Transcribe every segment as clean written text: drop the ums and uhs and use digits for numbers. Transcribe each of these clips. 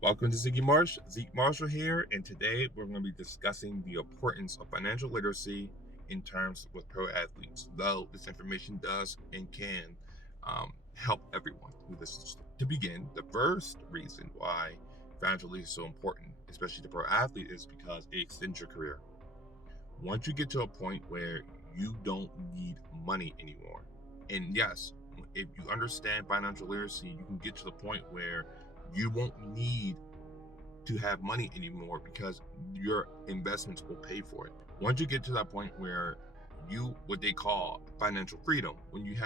Welcome to Zeke Marshall here, and today we're going to be discussing the importance of financial literacy in terms with pro athletes, though this information does and can help everyone who listens. To begin, the first reason why financial literacy is so important, especially the pro athlete, is because it extends your career. Once you get to a point where you don't need money anymore, and yes, if you understand financial literacy, you can get to the point where you won't need to have money anymore because your investments will pay for it. Once you get to that point where you, what they call financial freedom, when you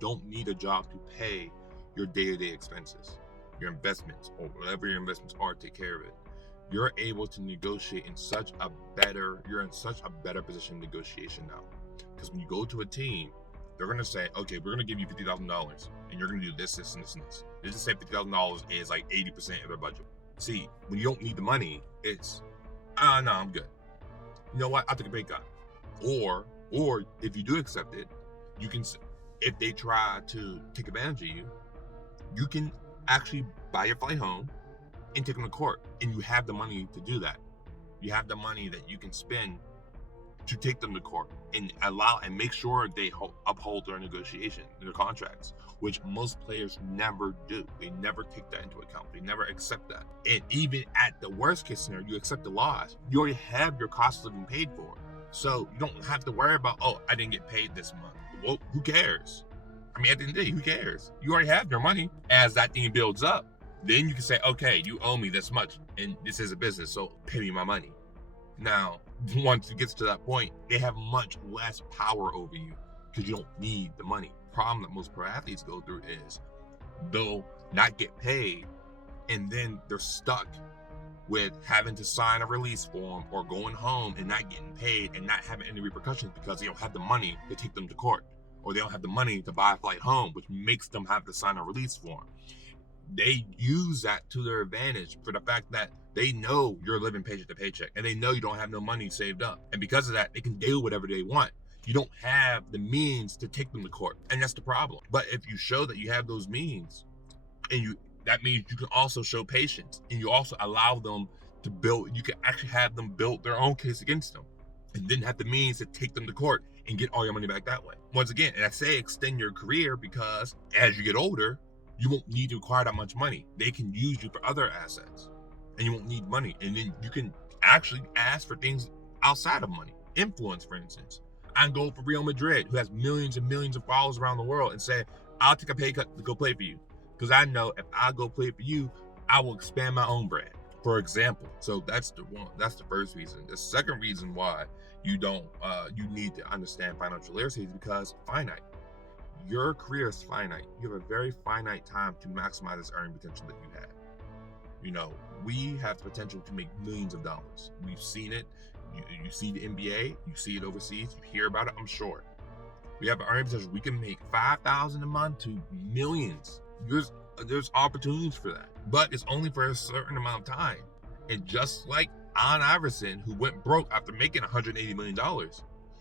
don't need a job to pay your day-to-day expenses, your investments, or whatever your investments are, take care of it. You're able to negotiate you're in such a better position in negotiation now. Because when you go to a team, they're going to say, okay, we're going to give you $50,000 and you're going to do this, this, and this, and this. They just say $50,000 is like 80% of their budget. See, when you don't need the money, it's, no, I'm good. You know what? I'll take a pay cut. Or if you do accept it, you can, if they try to take advantage of you, you can actually buy your flight home and take them to court. And you have the money to do that. You have the money that you can spend to take them to court and make sure they uphold their their contracts, which most players never do. They never take that into account. They never accept that. And even at the worst case scenario, you accept the loss. You already have your cost of living paid for. So you don't have to worry about, oh, I didn't get paid this month. Well, who cares? I mean, at the end of the day, who cares? You already have your money. As that thing builds up, then you can say, okay, you owe me this much and this is a business, so pay me my money. Now, once it gets to that point, they have much less power over you because you don't need the money. The problem that most pro athletes go through is they'll not get paid and then they're stuck with having to sign a release form or going home and not getting paid and not having any repercussions because they don't have the money to take them to court, or they don't have the money to buy a flight home, which makes them have to sign a release form. They use that to their advantage for the fact that they know you're living paycheck to paycheck and they know you don't have no money saved up. And because of that, they can do whatever they want. You don't have the means to take them to court. And that's the problem. But if you show that you have those means, that means you can also show patience, and you also allow them to you can actually have them build their own case against them and then have the means to take them to court and get all your money back that way. Once again, and I say extend your career because as you get older, you won't need to acquire that much money. They can use you for other assets and you won't need money. And then you can actually ask for things outside of money. Influence, for instance. I can go for Real Madrid, who has millions and millions of followers around the world, and say, I'll take a pay cut to go play for you. Because I know if I go play for you, I will expand my own brand, for example. So that's the first reason. The second reason why you need to understand financial literacy is because finite. Your career is finite. You have a very finite time to maximize this earning potential that you have. You know, we have the potential to make millions of dollars. We've seen it. You see the NBA, you see it overseas, you hear about it, I'm sure. We have an earning potential. We can make $5,000 a month to millions. There's opportunities for that, but it's only for a certain amount of time. And just like Allen Iverson, who went broke after making $180 million,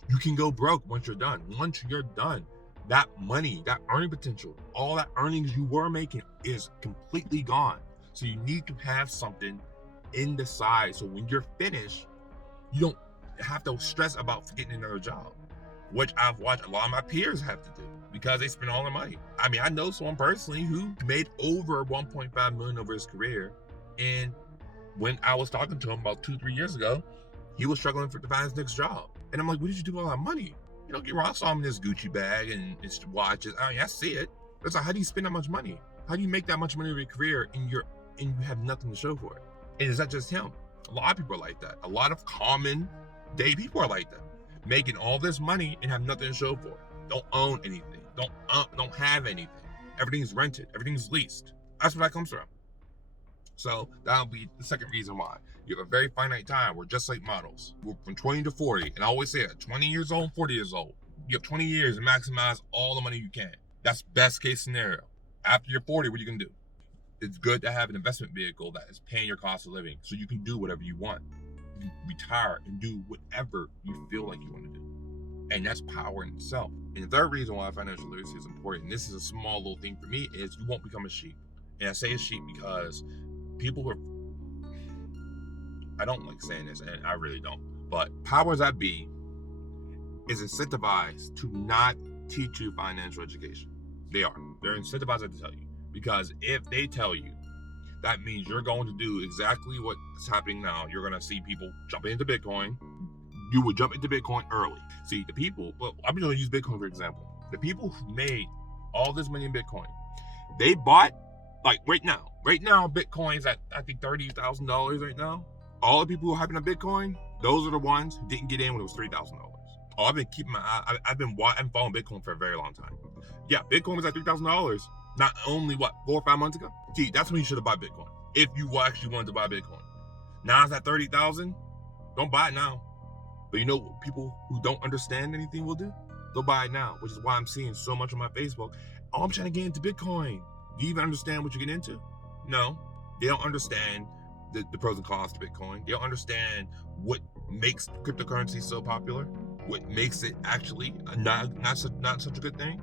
you can go broke once you're done. Once you're done, that money, that earning potential, all that earnings you were making is completely gone. So you need to have something in the side. So when you're finished, you don't have to stress about getting another job, which I've watched a lot of my peers have to do because they spend all their money. I mean, I know someone personally who made over $1.5 million over his career. And when I was talking to him about 2-3 years ago, he was struggling to find his next job. And I'm like, what did you do with all that money? You know, get wrong. I saw him in this Gucci bag and his watches. I mean, I see it. It's like, how do you spend that much money? How do you make that much money over your career and you have nothing to show for it? And it's not just him. A lot of people are like that. A lot of common day people are like that, making all this money and have nothing to show for it. Don't own anything. Don't have anything. Everything's rented. Everything's leased. That's where that comes from. So that'll be the second reason why. You have a very finite time. We're just like models. We're from 20 to 40. And I always say that 20 years old, 40 years old. You have 20 years to maximize all the money you can. That's best case scenario. After you're 40, what are you going to do? It's good to have an investment vehicle that is paying your cost of living so you can do whatever you want. retire and do whatever you feel like you want to do. And that's power in itself. And the third reason why financial literacy is important, and this is a small little thing for me, is you won't become a sheep. And I say a sheep because people are, I don't like saying this, and I really don't, but powers that be is incentivized to not teach you financial education. They are. They're incentivized to tell you. Because if they tell you, that means you're going to do exactly what's happening now. You're going to see people jumping into Bitcoin. You would jump into Bitcoin early. See, the people, well, I'm going to use Bitcoin for example. The people who made all this money in Bitcoin, they bought, like right now, Bitcoin's at, I think, $30,000 right now. All the people who are hyping up Bitcoin, those are the ones who didn't get in when it was $3,000. Oh, I've been keeping my eye, I've been following Bitcoin for a very long time. Yeah, Bitcoin was at $3,000 not only, 4 or 5 months ago? See, that's when you should have bought Bitcoin. If you actually wanted to buy Bitcoin. Now it's at 30,000. Don't buy it now. But you know what people who don't understand anything will do? They'll buy it now, which is why I'm seeing so much on my Facebook. Oh, I'm trying to get into Bitcoin. Do you even understand what you get into? No, they don't understand the pros and cons of Bitcoin. They don't understand what makes cryptocurrency so popular, what makes it actually not such a good thing.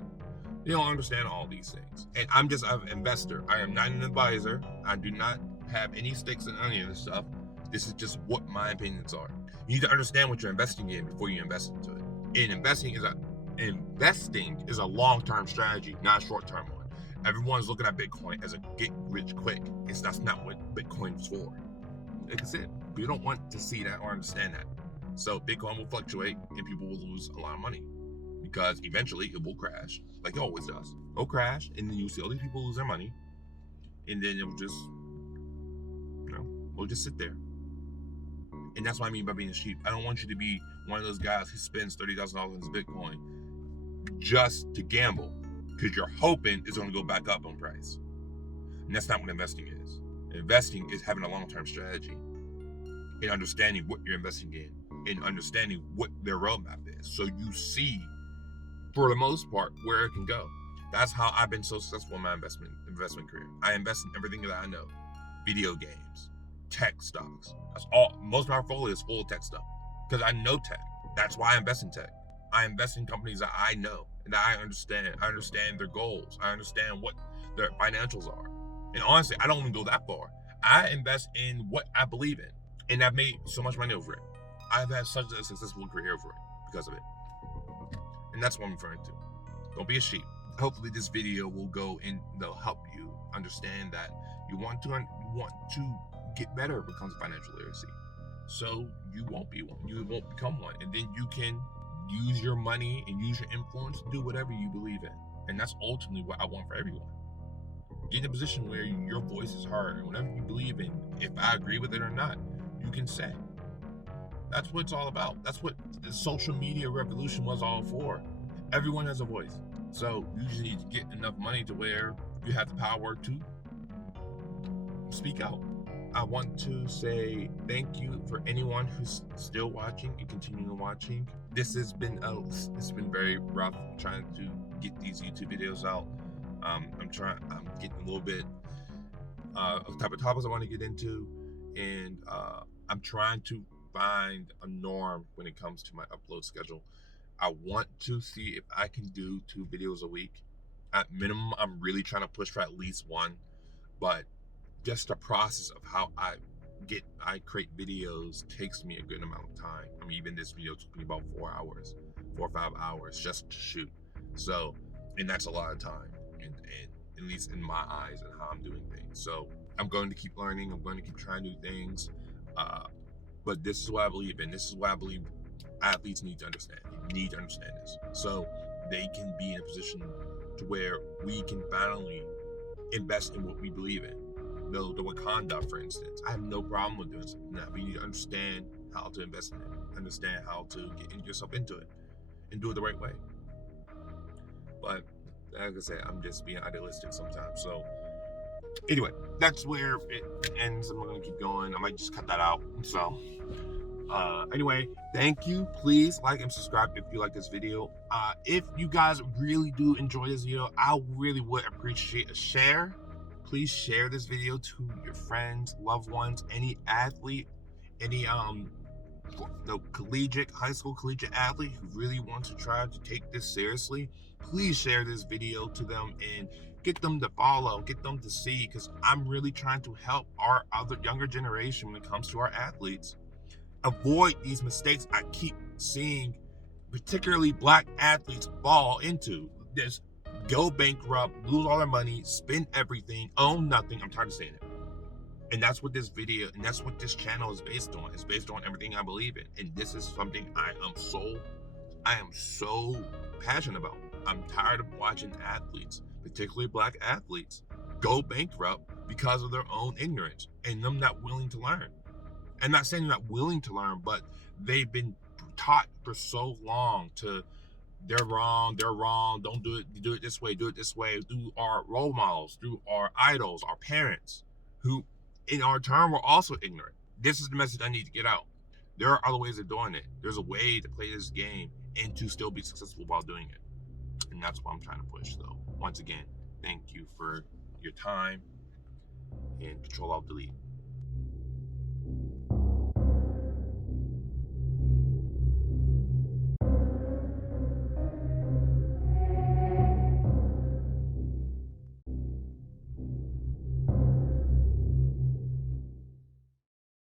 They don't understand all these things. And I'm just an investor. I am not an advisor. I do not have any stakes in any of this stuff. This is just what my opinions are. You need to understand what you're investing in before you invest into it. And investing is a long-term strategy, not a short-term one. Everyone's looking at Bitcoin as a get-rich-quick. That's not what Bitcoin is for. Like I said, we don't want to see that or understand that. So Bitcoin will fluctuate and people will lose a lot of money because eventually it will crash, like it always does. It'll crash, and then you'll see all these people lose their money, and then it'll just, we'll just sit there. And that's what I mean by being a sheep. I don't want you to be one of those guys who spends $30,000 into Bitcoin just to gamble because you're hoping it's going to go back up on price. And that's not what investing is. Investing is having a long-term strategy and understanding what you're investing in and understanding what their roadmap is. So you see, for the most part, where it can go. That's how I've been so successful in my investment career. I invest in everything that I know. Video games, tech stocks. That's all. Most of my portfolio is full of tech stuff because I know tech. That's why I invest in tech. I invest in companies that I know and that I understand. I understand their goals. I understand what their financials are. And honestly, I don't even go that far. I invest in what I believe in, and I've made so much money over it. I've had such a successful career over it because of it. And that's what I'm referring to. Don't be a sheep. Hopefully this video will go and they'll help you understand that you want to get better when it comes to financial literacy. So you won't be one. You won't become one. And then you can use your money and use your influence to do whatever you believe in. And that's ultimately what I want for everyone. Get in a position where your voice is heard, and whatever you believe in, if I agree with it or not, you can say. That's what it's all about. That's what the social media revolution was all for. Everyone has a voice. So you just need to get enough money to where you have the power to speak out. I want to say thank you for anyone who's still watching and continuing watching. This has been it's been very rough trying to get these YouTube videos out. I'm getting a little bit of the type of topics I want to get into, and I'm trying to find a norm when it comes to my upload schedule. I want to see if I can do 2 videos a week. At minimum, I'm really trying to push for at least 1, but just the process of how I create videos takes me a good amount of time. I mean, even this video took me about 4 or 5 hours just to shoot. So, and that's a lot of time, and at least in my eyes and how I'm doing things. So I'm going to keep learning. I'm going to keep trying new things. But this is what I believe in. This is what I believe athletes need to understand. You need to understand this. So they can be in a position to where we can finally invest in what we believe in. The Wakanda, for instance. I have no problem with doing something like that. But you need to understand how to invest in it. Understand how to get yourself into it. And do it the right way. But like I said, I'm just being idealistic sometimes. So anyway, that's where it ends. I'm not going to keep going. I might just cut that out. So anyway, thank you. Please like and subscribe if you like this video. If you guys really do enjoy this video, I really would appreciate a share. Please share this video to your friends, loved ones, any athlete, the collegiate, high school collegiate athlete who really wants to try to take this seriously, please share this video to them and get them to follow, get them to see, because I'm really trying to help our other younger generation when it comes to our athletes avoid these mistakes I keep seeing, particularly black athletes fall into. This go bankrupt, lose all their money, spend everything, own nothing. I'm tired of saying it. And that's what this video and that's what this channel is based on. It's based on everything I believe in. And this is something I am so passionate about. I'm tired of watching athletes, particularly black athletes, go bankrupt because of their own ignorance and them not willing to learn. And not saying they're not willing to learn, but they've been taught for so long to they're wrong, don't do it this way, through our role models, through our idols, our parents, who in our turn were also ignorant. This is the message I need to get out. There are other ways of doing it. There's a way to play this game and to still be successful while doing it. And that's what I'm trying to push. So once again, thank you for your time, and Control Alt Delete.